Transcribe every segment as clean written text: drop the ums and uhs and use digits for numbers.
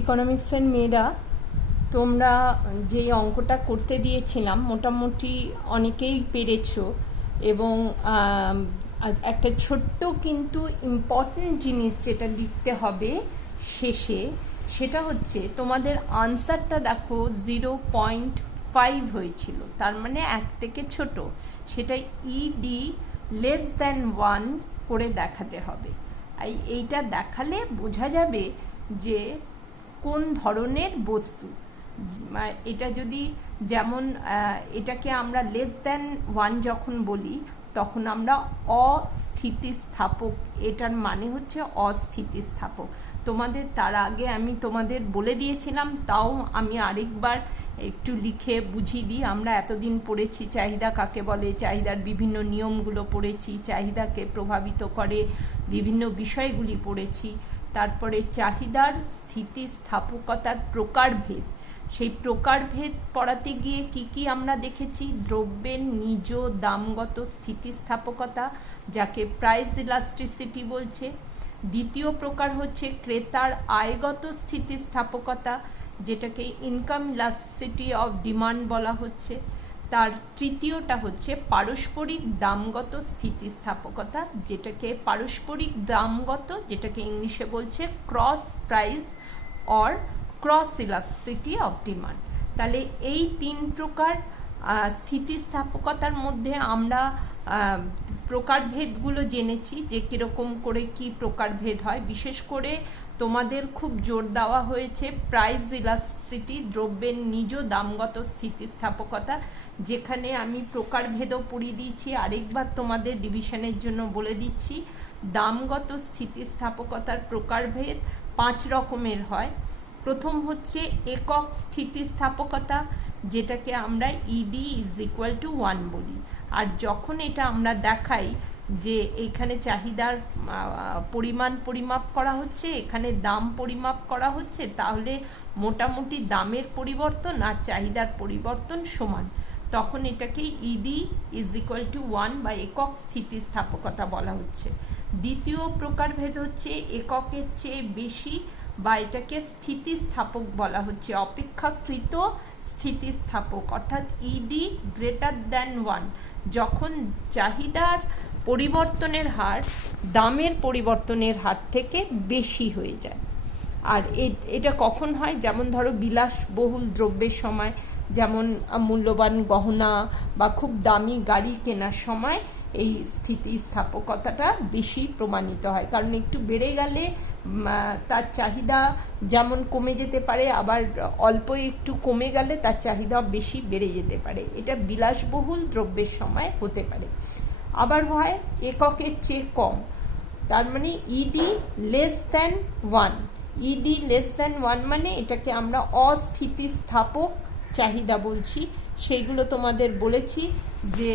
ইকোনমিক্সের মেয়েরা, তোমরা যে অঙ্কটা করতে দিয়েছিলাম মোটামুটি অনেকেই পেরেছো, এবং একটা ছোট্ট কিন্তু ইম্পর্টেন্ট জিনিস যেটা লিখতে হবে শেষে, সেটা হচ্ছে তোমাদের আনসারটা দেখো 0.5 হয়েছিল, তার মানে 1 থেকে ছোট, সেটা ইডি লেস দ্যান 1 করে দেখাতে হবে। এইটা দেখালে বোঝা যাবে যে কোন ধরনের বস্তু। এটা যদি যেমন এটাকে আমরা লেস দ্যান 1 যখন বলি তখন আমরা অস্থিতিস্থাপক, এটার মানে হচ্ছে অস্থিতিস্থাপক। তোমাদের তার আগে আমি তোমাদের বলে দিয়েছিলাম, তাও আমি আরেকবার একটু লিখে বুঝিয়ে দিই। আমরা এতদিন পড়েছি চাহিদা কাকে বলে, চাহিদার বিভিন্ন নিয়মগুলো পড়েছি, চাহিদাকে প্রভাবিত করে বিভিন্ন বিষয়গুলি পড়েছি। তারপরে চাহিদার স্থিতিস্থাপকতার প্রকারভেদ, সেই প্রকারভেদ পড়াতে গিয়ে কি আমরা দেখেছি, দ্রব্যের নিজ দামগত স্থিতিস্থাপকতা, যাকে প্রাইস ইলাস্টিসিটি বলছে। দ্বিতীয় প্রকার হচ্ছে ক্রেতার আয়গত স্থিতিস্থাপকতা, যেটাকে ইনকাম ইলাস্টিসিটি অফ ডিমান্ড বলা হচ্ছে। তার তৃতীয়টা হচ্ছে পারস্পরিক দামগত স্থিতিস্থাপকতা, যেটাকে পারস্পরিক দামগত, যেটাকে ইংলিশে বলছে cross price or cross elasticity of demand. তাহলে এই 3 প্রকার স্থিতিস্থাপকতার মধ্যে আমরা প্রকারভেদগুলো জেনেছি, যে কীরকম করে কি প্রকারভেদ হয়। বিশেষ করে তোমাদের খুব জোর দেওয়া হয়েছে প্রাইস ইলাস্টিসিটি, দ্রব্যের নিজ দামগত স্থিতিস্থাপকতা, যেখানে আমি প্রকারভেদও পড়িয়ে দিয়েছি। আরেকবার তোমাদের ডিভিশনের জন্য বলে দিচ্ছি, দামগত স্থিতিস্থাপকতার প্রকারভেদ 5 রকমের হয়। প্রথম হচ্ছে একক স্থিতিস্থাপকতা, যেটাকে আমরা ইডি ইজ ইকুয়াল টু 1 বলি। আর যখন এটা আমরা দেখাই যে এখানে চাহিদার পরিমাণ পরিমাপ করা হচ্ছে, এখানে দাম পরিমাপ করা হচ্ছে, তাহলে মোটামুটি দামের পরিবর্তন আর চাহিদার পরিবর্তন সমান, তখন এটাকে ইডি ইজ ইকুয়াল টু 1 বা একক স্থিতিস্থাপকতা বলা হচ্ছে। দ্বিতীয় প্রকারভেদ হচ্ছে এককের চেয়ে বেশি, বা এটাকে স্থিতিস্থাপক বলা হচ্ছে, অপেক্ষাকৃত স্থিতিস্থাপক, অর্থাৎ ইডি গ্রেটার দ্যান 1, যখন চাহিদার পরিবর্তনের হার দামের পরিবর্তনের হার থেকে বেশি হয়ে যায়। আর এটা কখন হয়, যেমন ধরো বিলাসবহুল দ্রব্যের সময়, যেমন মূল্যবান গহনা বা খুব দামি গাড়ি কেনার সময় এই স্থিতিস্থাপকতাটা বেশি প্রমাণিত হয়, কারণ একটু বেড়ে গেলে তার চাহিদা যেমন কমে যেতে পারে, আবার অল্প একটু কমে গেলে তার চাহিদা বেশি বেড়ে যেতে পারে। এটা বিলাসবহুল দ্রব্যের সময় হতে পারে। আবার হয় এককের চেয়ে কম, তার মানে ED less than 1। ED less than 1 মানে এটাকে আমরা অস্থিতিস্থাপক চাহিদা বলছি। সেইগুলো তোমাদের বলেছি যে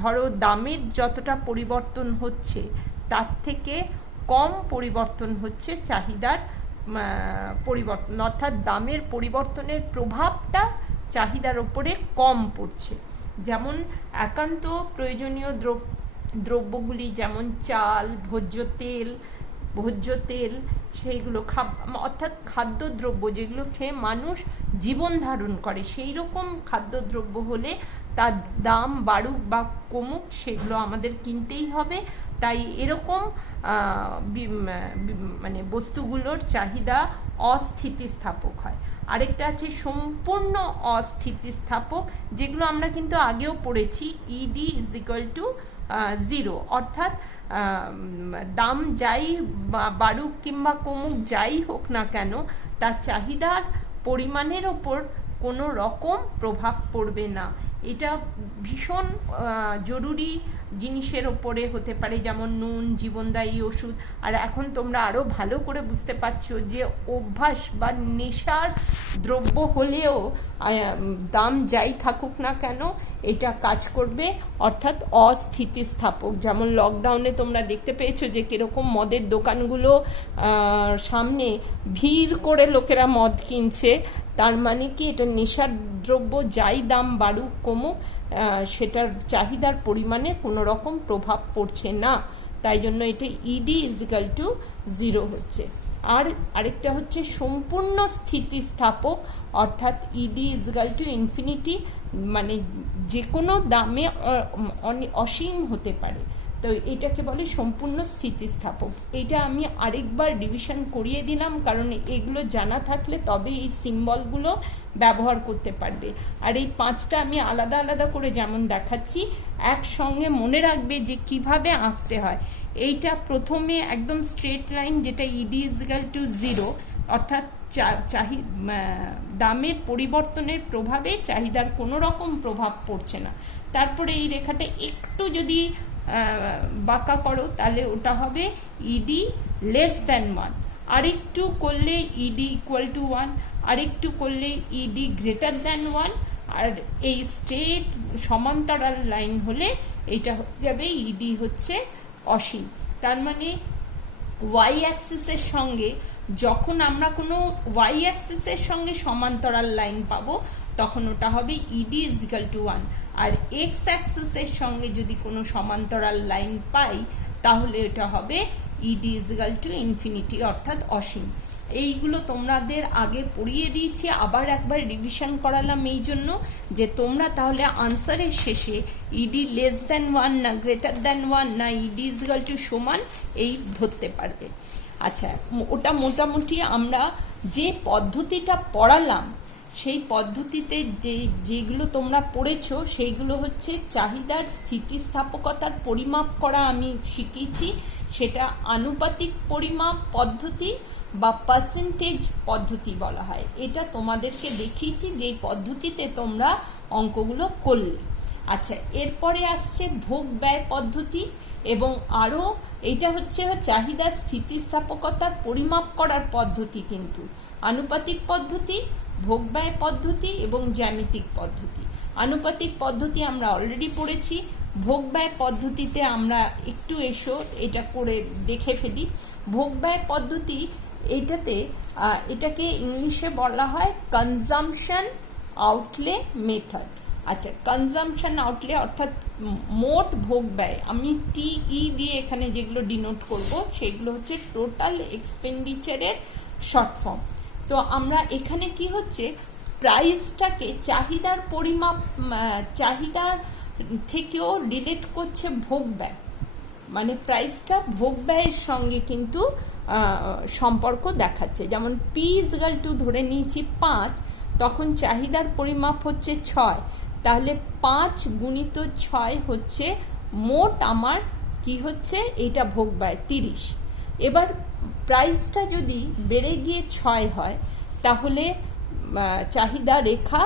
ধরো দামের যতটা পরিবর্তন হচ্ছে তার থেকে কম পরিবর্তন হচ্ছে চাহিদার পরিবর্তন, অর্থাৎ দামের পরিবর্তনের প্রভাবটা চাহিদার ওপরে কম পড়ছে। যেমন একান্ত প্রয়োজনীয় দ্রব্যগুলি, যেমন চাল, ভোজ্য তেল, সেইগুলো অর্থাৎ খাদ্যদ্রব্য, যেগুলো খেয়ে মানুষ জীবন ধারণ করে, সেই রকম খাদ্যদ্রব্য হলে তার দাম বাড়ুক বা কমুক সেগুলো আমাদের কিনতেই হবে। তাই এরকম মানে বস্তুগুলোর চাহিদা অস্থিতিস্থাপক হয়। আরেকটা আছে সম্পূর্ণ অস্থিতিস্থাপক, যেগুলো আমরা কিন্তু আগেও পড়েছি, ইডি ইজ ইকুয়াল টু 0, অর্থাৎ দাম যাই বাড়ুক কিংবা কমুক যাই হোক না কেন, তার চাহিদার পরিমাণের ওপর কোনো রকম প্রভাব পড়বে না। এটা ভীষণ জরুরি জিনিসের ওপরে হতে পারে, যেমন নুন, জীবনদায়ী ওষুধ। আর এখন তোমরা আরও ভালো করে বুঝতে পারছো যে অভ্যাস বা নেশার দ্রব্য হলেও দাম যাই থাকুক না কেন এটা কাজ করবে, অর্থাৎ অস্থিতিস্থাপক। যেমন লকডাউনে তোমরা দেখতে পেয়েছো যে কীরকম মদের দোকানগুলো সামনে ভিড় করে লোকেরা মদ কিনছে, তার মানে কি এটা নেশার দ্রব্য, যাই দাম বাড়ুক কমুক সেটার চাহিদার পরিমাণে কোনো রকম প্রভাব পড়ছে না, তাই জন্য এটা ইডি ইজ ইকুয়াল টু 0 হচ্ছে। আর আরেকটা হচ্ছে সম্পূর্ণ স্থিতিস্থাপক, অর্থাৎ ইডি ইজগাল টু ইনফিনিটি, মানে যে কোনো দামে অসীম হতে পারে, তো এটাকে বলে সম্পূর্ণ স্থিতিস্থাপক। এটা আমি আরেকবার রিভিশন করিয়ে দিলাম, কারণ এগুলো জানা থাকলে তবে এই সিম্বলগুলো ব্যবহার করতে পারবে। আর এই 5টা আমি আলাদা আলাদা করে যেমন দেখাচ্ছি, একসঙ্গে মনে রাখবে যে কিভাবে আঁকতে হয়। এইটা প্রথমে একদম স্ট্রেট লাইন, যেটা ইডি ইজগাল টু 0, অর্থাৎ দামের পরিবর্তনের প্রভাবে চাহিদার কোনো রকম প্রভাব পড়ছে না। তারপরে এই রেখাটা একটু যদি বাঁকা করো তাহলে ওটা হবে ইডি লেস দ্যান 1, আরেকটু করলে ইডি ইকুয়াল টু 1, আরেকটু করলে ইডি গ্রেটার দ্যান 1, আর এই স্ট্রেট সমান্তরাল লাইন হলে এটা হয়ে যাবে ইডি হচ্ছে অসীম। তার মানে ওয়াই অ্যাক্সিসের সঙ্গে যখন আমরা কোনো ওয়াই অ্যাক্সিসের সঙ্গে সমান্তরাল লাইন পাবো তখন ওটা হবে ইডি ইজিক্যাল টু 1, আর এক্স অ্যাক্সিসের সঙ্গে যদি কোনো সমান্তরাল লাইন পাই তাহলে এটা হবে ইডি ইজিক্যাল টু ইনফিনিটি, অর্থাৎ অসীম। এইগুলো তোমাদের আগে পড়িয়ে দিয়েছি, আবার একবার রিভিশন করালাম এই জন্য যে তোমরা তাহলে আনসারের শেষে ইডি লেস দ্যান 1 না গ্রেটার দ্যান 1 না ইডি ইজিক্যাল টু সমান এই ধরতে পারবে। আচ্ছা, ওটা মোটামুটি আমরা যে পদ্ধতিটা পড়ালাম সেই পদ্ধতিতে যেগুলো তোমরা পড়েছো সেইগুলো হচ্ছে চাহিদার স্থিতিস্থাপকতার পরিমাপ করা আমি শিখিয়েছি, সেটা আনুপাতিক পরিমাপ পদ্ধতি বা পার্সেন্টেজ পদ্ধতি বলা হয়। এটা তোমাদেরকে দেখিয়েছি যেই পদ্ধতিতে তোমরা অঙ্কগুলো করলে। আচ্ছা, এরপরে আসছে ভোগ ব্যয় পদ্ধতি, এবং আরও এটা হচ্ছে চাহিদার স্থিতিস্থাপকতার পরিমাপ করার পদ্ধতি, কিন্তু আনুপাতিক পদ্ধতি, ভোগ ব্যয় পদ্ধতি এবং জ্যামিতিক পদ্ধতি। আনুপাতিক পদ্ধতি আমরা অলরেডি পড়েছি, ভোগ ব্যয় পদ্ধতিতে আমরা একটু এটা করে দেখে ফেলি। ভোগ ব্যয় পদ্ধতি এটাকে ইংলিশে বলা হয় কনজাম্পশন আউটলে মেথড। আচ্ছা, কনজাম্পশন আউটলে অর্থাৎ মোট ভোগ ব্যয়, আমি টিই দিয়ে এখানে যেগুলো ডিনোট করব সেগুলো হচ্ছে টোটাল এক্সপেন্ডিচারের শর্ট ফর্ম। তো আমরা এখানে কি হচ্ছে প্রাইসটাকে চাহিদার পরিমাপ, চাহিদার থেকেও রিলেট করছে ভোগ ব্যয়, মানে প্রাইসটা ভোগ ব্যয়ের সঙ্গে কিন্তু সম্পর্ক দেখাচ্ছে। যেমন পি ইজগাল টু ধরে নিয়েছি 5, তখন চাহিদার পরিমাপ হচ্ছে 6, তাহলে 5 গুণিত 6 হচ্ছে মোট আমার কি হচ্ছে এটা ভোগ ব্যয় 30। এবার প্রাইসটা যদি বেড়ে গিয়ে 6 হয় তাহলে চাহিদা রেখা,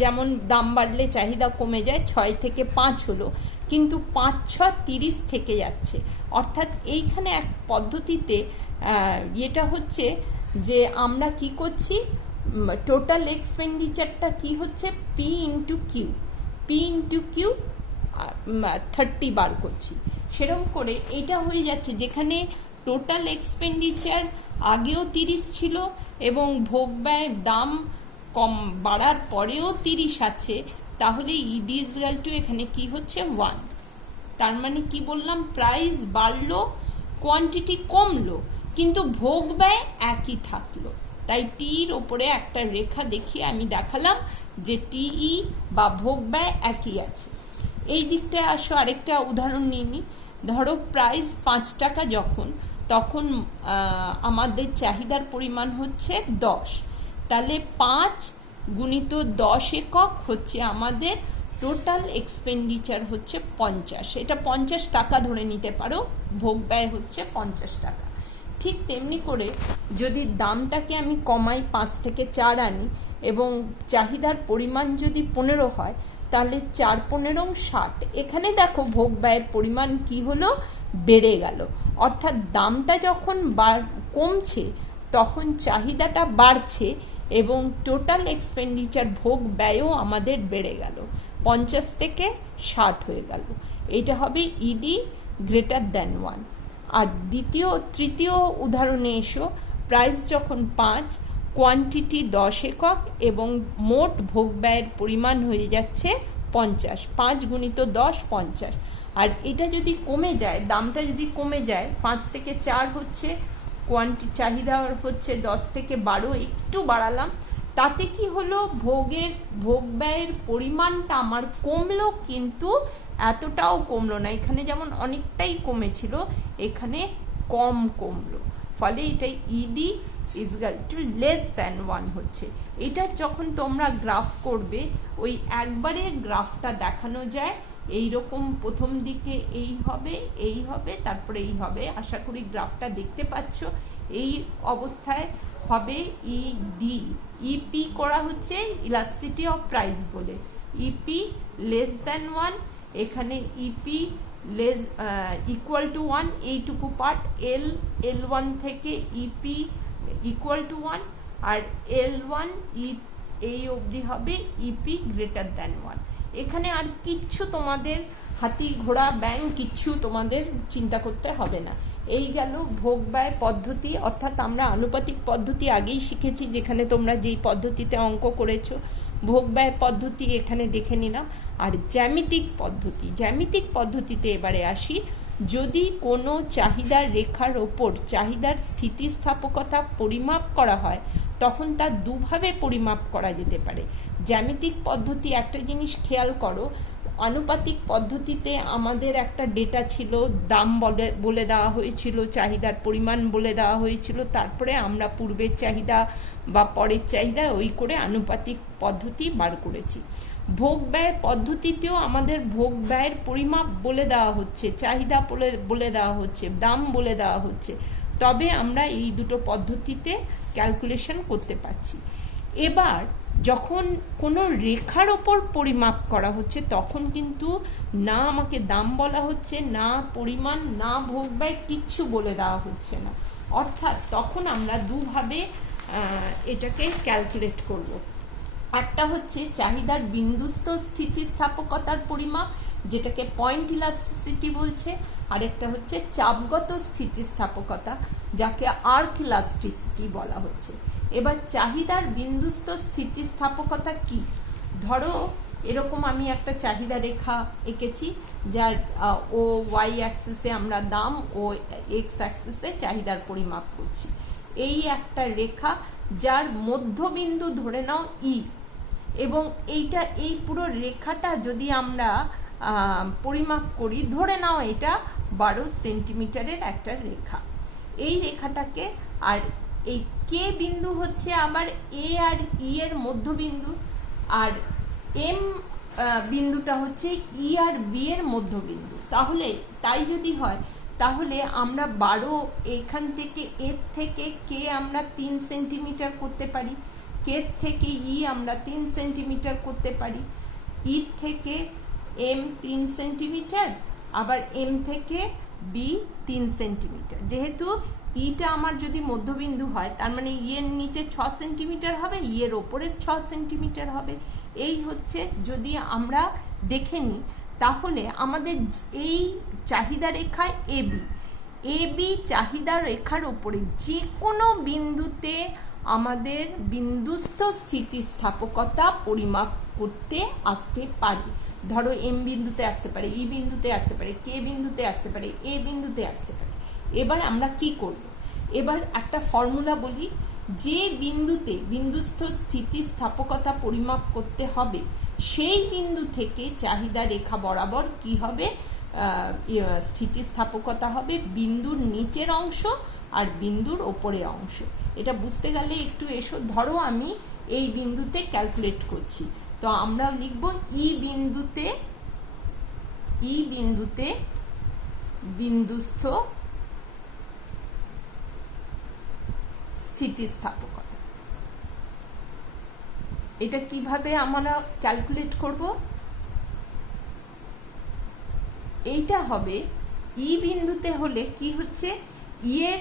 যেমন দাম বাড়লে চাহিদা কমে যায়, 6 থেকে 5 হলো, কিন্তু 5 6 30 থেকে যাচ্ছে। অর্থাৎ এইখানে এক পদ্ধতিতে এটা হচ্ছে যে আমরা কি করছি, টোটাল এক্সপেন্ডিচারটা কি হচ্ছে পি ইন্টু কিউ 30 বার করছি, সেরকম করে এটা হয়ে যাচ্ছে যেখানে টোটাল এক্সপেন্ডিচার আগেও 30 ছিল এবং ভোগ ব্যয় দাম কম বাড়ার পরেও 30 আছে, তাহলে ইডি ইজগাল টু এখানে কি হচ্ছে 1। তার মানে কি বললাম, প্রাইস বাড়লো, কোয়ান্টিটি কমলো, কিন্তু ভোগ ব্যয় একই থাকলো। তাই টির ওপরে একটা রেখা দেখিয়ে আমি দেখালাম যে টিই বা ভোগ ব্যয় একই আছে। এই দিকটায় আসো, আরেকটা উদাহরণ নিই। ধরো প্রাইস 5 টাকা তখন আমাদের চাহিদার পরিমাণ হচ্ছে 10, তাহলে 5 গুণিত 10 একক হচ্ছে আমাদের টোটাল এক্সপেন্ডিচার হচ্ছে 50। এটা 50 টাকা ধরে নিতে পারো, ভোগ ব্যয় হচ্ছে 50 টাকা। ঠিক তেমনি করে যদি দামটাকে আমি কমাই 5 থেকে 4 আনি এবং চাহিদার পরিমাণ যদি 15 হয় তাহলে 4 15 60। এখানে দেখো ভোগ ব্যয়ের পরিমাণ কি হলো, বেড়ে গেল। অর্থাৎ দামটা যখন কমছে তখন চাহিদাটা বাড়ছে এবং টোটাল এক্সপেন্ডিচার ভোগ ব্যয়ও আমাদের বেড়ে গেল, 50 থেকে 60 হয়ে গেল। এটা হবে ইডি গ্রেটার দ্যান 1। আর তৃতীয় উদাহরণে এসো, প্রাইস যখন 5, কোয়ান্টিটি 10 একক এবং মোট ভোগ ব্যয়ের পরিমাণ হয়ে যাচ্ছে 50, 5 গুণিত 10 50। আর এটা যদি কমে যায়, দামটা যদি কমে যায়, 5 থেকে 4 হচ্ছে, চাহিদা হচ্ছে 10 থেকে 12, একটু বাড়ালাম, তাতে কি হলো, ভোগ ব্যয়ের পরিমাণটা আমার কমলো, কিন্তু এতটাও কমলো না। এখানে যেমন অনেকটাই কমেছিল, এখানে কম কমলো, ফলে এটা ED is equal to less than 1 হচ্ছে। এটা যখন তোমরা গ্রাফ করবে, ওই একবারে গ্রাফটা দেখানো যায় এইরকম, প্রথম দিকে এই হবে, তারপরে এই হবে। আশা করি গ্রাফটা দেখতে পাচ্ছ। এই অবস্থায় হবে ইডি, ইপি করা হচ্ছে ইলাস্টিসিটি অফ প্রাইস বলে, ইপি লেস দ্যান 1, এখানে ইপি লেস ইকুয়াল টু 1, এইটুকু পার্ট L1 থেকে E P equal to 1, R L1 এই অবধি হবে ইপি গ্রেটার দ্যান 1। এখানে আর কিচ্ছু তোমাদের হাতি ঘোড়া ব্যাং কিচ্ছু তোমাদের চিন্তা করতে হবে না। এই গেল ভোগ ব্যয় পদ্ধতি, অর্থাৎ আমরা আনুপাতিক পদ্ধতি আগেই শিখেছি, যেখানে তোমরা যেই পদ্ধতিতে অঙ্ক করেছো ভোগ ব্যয় পদ্ধতি এখানে দেখে নিলাম। আর জ্যামিতিক পদ্ধতিতে এবারে আসি। যদি কোনো চাহিদার রেখার ওপর চাহিদার স্থিতিস্থাপকতা পরিমাপ করা হয়, তখন তা দুভাবে পরিমাপ করা যেতে পারে। জ্যামিতিক পদ্ধতি, একটা জিনিস খেয়াল করো, আনুপাতিক পদ্ধতিতে আমাদের একটা ডেটা ছিল, দাম বলে দেওয়া হয়েছিল, চাহিদার পরিমাণ বলে দেওয়া হয়েছিল, তারপরে আমরা পূর্বের চাহিদা বা পরের চাহিদা ওই করে আনুপাতিক পদ্ধতি বার করেছি। ভোগ ব্যয় পদ্ধতিতেও আমাদের ভোগ ব্যয়ের পরিমাপ বলে দেওয়া হচ্ছে, চাহিদা বলে দেওয়া হচ্ছে, দাম বলে দেওয়া হচ্ছে, তবে আমরা এই দুটো পদ্ধতিতে ক্যালকুলেশন করতে পারছি। এবার যখন কোনো রেখার ওপর পরিমাপ করা হচ্ছে, তখন কিন্তু না আমাকে দাম বলা হচ্ছে, না পরিমাণ, না ভোগ ব্যয়, কিচ্ছু বলে দেওয়া হচ্ছে না। অর্থাৎ তখন আমরা দুভাবে এটাকে ক্যালকুলেট করব। একটা হচ্ছে চাহিদার বিন্দুস্থ স্থিতিস্থাপকতার পরিমাপ, যেটাকে পয়েন্ট ইলাস্টিসিটি বলছে, আরেকটা হচ্ছে চাপগত স্থিতিস্থাপকতা, যাকে আর্ক ইলাস্টিসিটি বলা হচ্ছে। এবার চাহিদার বিন্দুস্থ স্থিতিস্থাপকতা কি? ধরো এরকম আমি একটা চাহিদা রেখা এঁকেছি, যার ও ওয়াই অ্যাক্সিসে আমরা দাম, ও এক্স অ্যাক্সিসে চাহিদার পরিমাপ করছি। এই একটা রেখা যার মধ্যবিন্দু ধরে নাও ই, এবং এই পুরো রেখাটা যদি আমরা পরিমাপ করি, ধরে নাও এটা 12 সেন্টিমিটারের একটা রেখা। এই রেখাটাকে, আর এই কে বিন্দু হচ্ছে আবার এ আর ই এর মধ্যবিন্দু, আর এম বিন্দুটা হচ্ছে ই আর বি এর মধ্যবিন্দু। তাহলে তাই যদি হয়, তাহলে আমরা 12 এখান থেকে এর থেকে কে আমরা 3 সেন্টিমিটার করতে পারি, কে থেকে ই আমরা 3 সেন্টিমিটার করতে পারি, ই থেকে এম 3 সেন্টিমিটার, আবার এম থেকে বি 3 সেন্টিমিটার। যেহেতু ইটা আমার যদি মধ্যবিন্দু হয়, তার মানে ই এর নিচে 6 সেন্টিমিটার হবে, ই এর ওপরে 6 সেন্টিমিটার হবে। এই হচ্ছে, যদি আমরা দেখে নিই, তাহলে আমাদের এই চাহিদা রেখা এবি চাহিদা রেখার ওপরে যে কোনো বিন্দুতে আমাদের বিন্দুস্থ স্থিতিস্থাপকতা পরিমাপ করতে আসতে পারে। ধরো এম বিন্দুতে আসতে পারে, ই বিন্দুতে আসতে পারে, কে বিন্দুতে আসতে পারে, এ বিন্দুতে আসতে পারে। এবার আমরা কি করব? এবার একটা ফর্মুলা বলি, যে বিন্দুতে বিন্দুস্থ স্থিতিস্থাপকতা পরিমাপ করতে হবে, সেই বিন্দু থেকে চাহিদা রেখা বরাবর কি হবে, স্থিতিস্থাপকতা হবে বিন্দুর নিচের অংশ আর বিন্দুর ওপরের অংশ। এটা বুঝতে গেলে একটু এসো। ধরো আমি এই বিন্দুতে ক্যালকুলেট করছি, তো আমরা লিখব ই বিন্দুতে বিন্দুস্থ স্থিতিস্থাপকতা। এটা কিভাবে আমরা ক্যালকুলেট করব? এইটা হবে ই বিন্দুতে হলে কি হচ্ছে, ই এর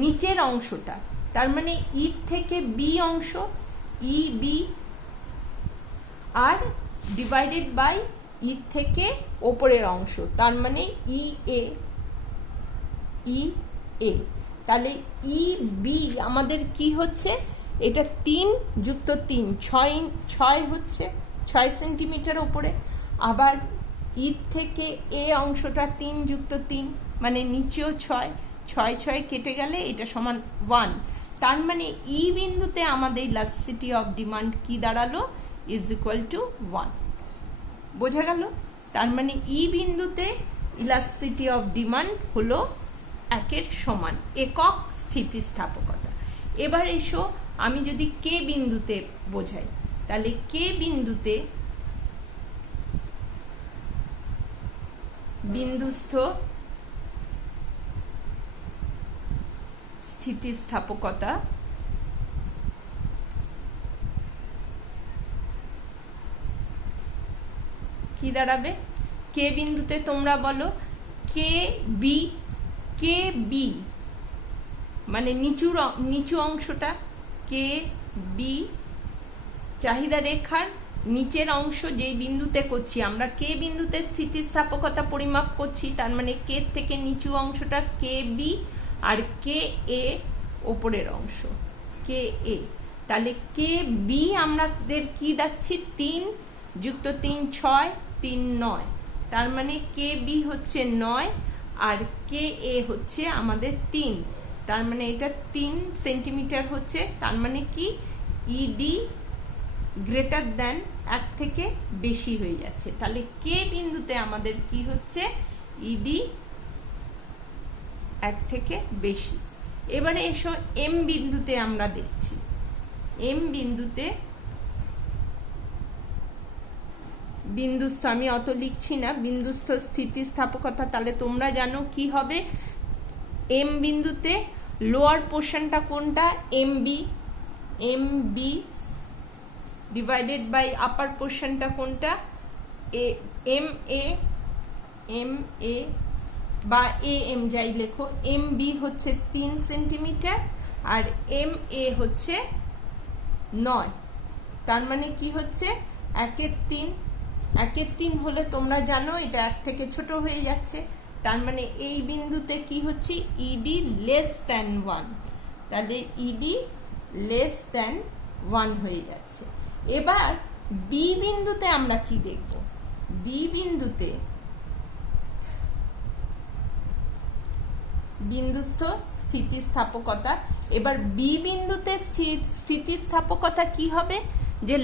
নিচের অংশটা, তার মানে ই থেকে বি অংশ, ই বি, আর ডিভাইডেড বাই ই থেকে ওপরের অংশ, তার মানে ই এ। তাহলে ই বি আমাদের কি হচ্ছে, এটা 3 যুক্ত 3 6 হচ্ছে, 6 সেন্টিমিটার ওপরে। আবার ই থেকে এ অংশটা 3 যুক্ত 3 মানে নিচেও 6, ছয় ছয় কেটে গেলে এটা সমান 1। তার মানে ই বিন্দুতে আমাদের ইলাস্টিসিটি অফ ডিমান্ড কি দাঁড়ালো, ইজ ইকুয়াল টু 1। বোঝা গেল? তার মানে ই বিন্দুতে ইলাস্টিসিটি অফ ডিমান্ড হলো 1-এর সমান, একক স্থিতিস্থাপকতা। এবার এসো আমি যদি কে বিন্দুতে বোঝাই, তাহলে কে বিন্দুতে বিন্দুস্থ স্থিতিস্থাপকতা কি দাঁড়াবে? কে বিন্দুতে তোমরা বলো কে বি মানে নিচু অংশটা, কে বি চাহিদা রেখার নিচের অংশ যেই বিন্দুতে করছি আমরা, কে বিন্দুতে স্থিতিস্থাপকতা পরিমাপ করছি, তার মানে কে থেকে নিচু অংশটা কে বি, আর কে এ ওপরের অংশ কে এ। তাহলে কে বি আমাদের কি দেখছি, 3 যুক্ত 3 6, 3 9। তার মানে কে বি হচ্ছে 9 আর কে এ হচ্ছে আমাদের 3। তার মানে এটা 3 সেন্টিমিটার হচ্ছে। তার মানে কি ইডি গ্রেটার দেন 1 থেকে বেশি হয়ে যাচ্ছে। তাহলে কে বিন্দুতে আমাদের কি হচ্ছে, ইডি 1 থেকে বেশি। এবারে এসো এম বিন্দুতে আমরা দেখছি। এম বিন্দুতে বিন্দুস্থ, আমি অত লিখছি না, বিন্দুস্থ স্থিতিস্থাপকতা তাহলে তোমরা জানো কি হবে। এম বিন্দুতে লোয়ার পোর্শনটা কোনটা, এম বি ডিভাইডেড বাই আপার পোর্শনটা কোনটা, এম এ বা এম যাই লেখো। এম বি হচ্ছে 3 সেন্টিমিটার আর এম এ হচ্ছে 9। তার মানে কি হচ্ছে 1-এর 3। 1-এর 3 হলে তোমরা জানো এটা 1 থেকে ছোট হয়ে যাচ্ছে। তার মানে এই বিন্দুতে কি হচ্ছে, ইডি লেস দ্যান 1। তাহলে ইডি লেস দ্যান 1 হয়ে যাচ্ছে। এবার বি বিন্দুতে আমরা কি দেখব, বি বিন্দুতে বিন্দুস্থ স্থিতিস্থাপকতা। এবার বি বিন্দুতে স্থিতিস্থাপকতা কি হবে, যে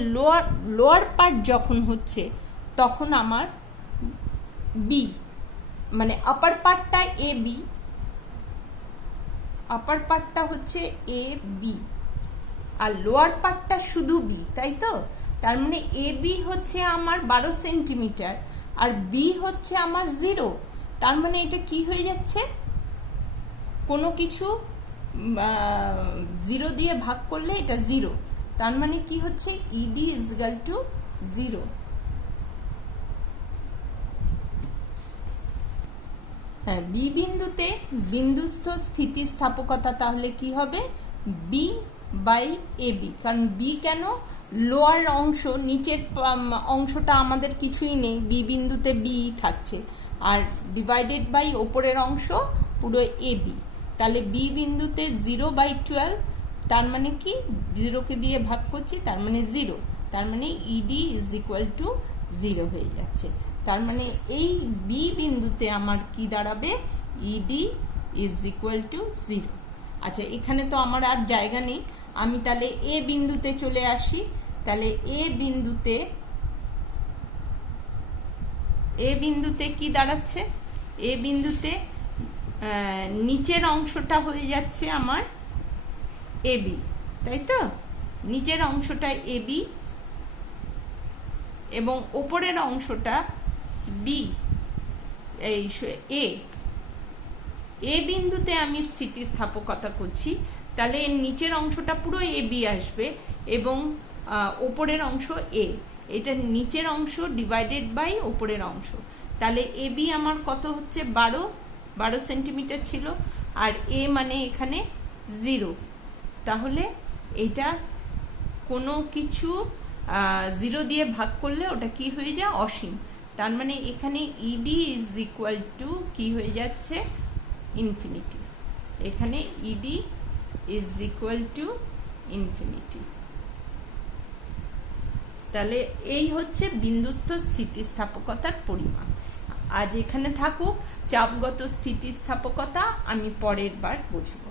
লোয়ার পার্ট যখন হচ্ছে তখন আমার বি মানে আপার পার্টটা এ বি, আপার পার্টটা হচ্ছে এ বি আর লোয়ার পার্টটা শুধু বি, তাই তো? তার মানে এ বি হচ্ছে আমার 12 সেন্টিমিটার আর বি হচ্ছে আমার 0। তার মানে এটা কি হয়ে যাচ্ছে, কোনো কিছু 0 দিয়ে ভাগ করলে এটা 0। তার মানে কি হচ্ছে, ইডি ইজ ইকুয়াল টু 0। হ্যাঁ, বি বিন্দুতে বিন্দুস্থ স্থিতিস্থাপকতা তাহলে কি হবে, বি বাই এ বি। কারণ বি কেন, লোয়ার অংশ, নিচের অংশটা আমাদের কিছুই নেই, বি বিন্দুতে বি থাকছে, আর ডিভাইডেড বাই ওপরের অংশ পুরো এ বি। তাহলে বি বিন্দুতে 0/12, তার মানে কি 0কে দিয়ে ভাগ করছি, তার মানে 0। তার মানে ইডি ইজ ইকুয়াল টু 0 হয়ে যাচ্ছে। তার মানে এই বি বিন্দুতে আমার কি দাঁড়াবে, ইডি ইজ ইকুয়াল টু 0। আচ্ছা, এখানে তো আমার আর জায়গা নেই, আমি তাহলে এ বিন্দুতে চলে আসি। তাহলে এ বিন্দুতে কি দাঁড়াচ্ছে, এ বিন্দুতে নিচের অংশটা হয়ে যাচ্ছে আমার এ বি, তাই তো? নিচের অংশটা এ বি এবং ওপরের অংশটা বি। এই এ বিন্দুতে আমি স্থিতিস্থাপকতা করছি, তাহলে এর নিচের অংশটা পুরো এ বি আসবে এবং ওপরের অংশ এ। এটা নিচের অংশ ডিভাইডেড বাই ওপরের অংশ। তাহলে এ বি আমার কত হচ্ছে, 12 সেন্টিমিটার ছিল, আর এ মানে এখানে 0। তাহলে এটা কোনো কিছু 0 দিয়ে ভাগ করলে ওটা কি হয়ে যায়, অসীম। তার মানে এখানে ইডি ইজ ইকুয়াল টু কি হয়ে যাচ্ছে, ইনফিনিটি। এখানে ED is equal to infinity. তাহলে এই হচ্ছে বিন্দুস্থ স্থিতিস্থাপকতার পরিমাপ। আজ এখানে থাকুক। চাপগত স্থিতিস্থাপকতা আমি পরের বার বোঝাবো।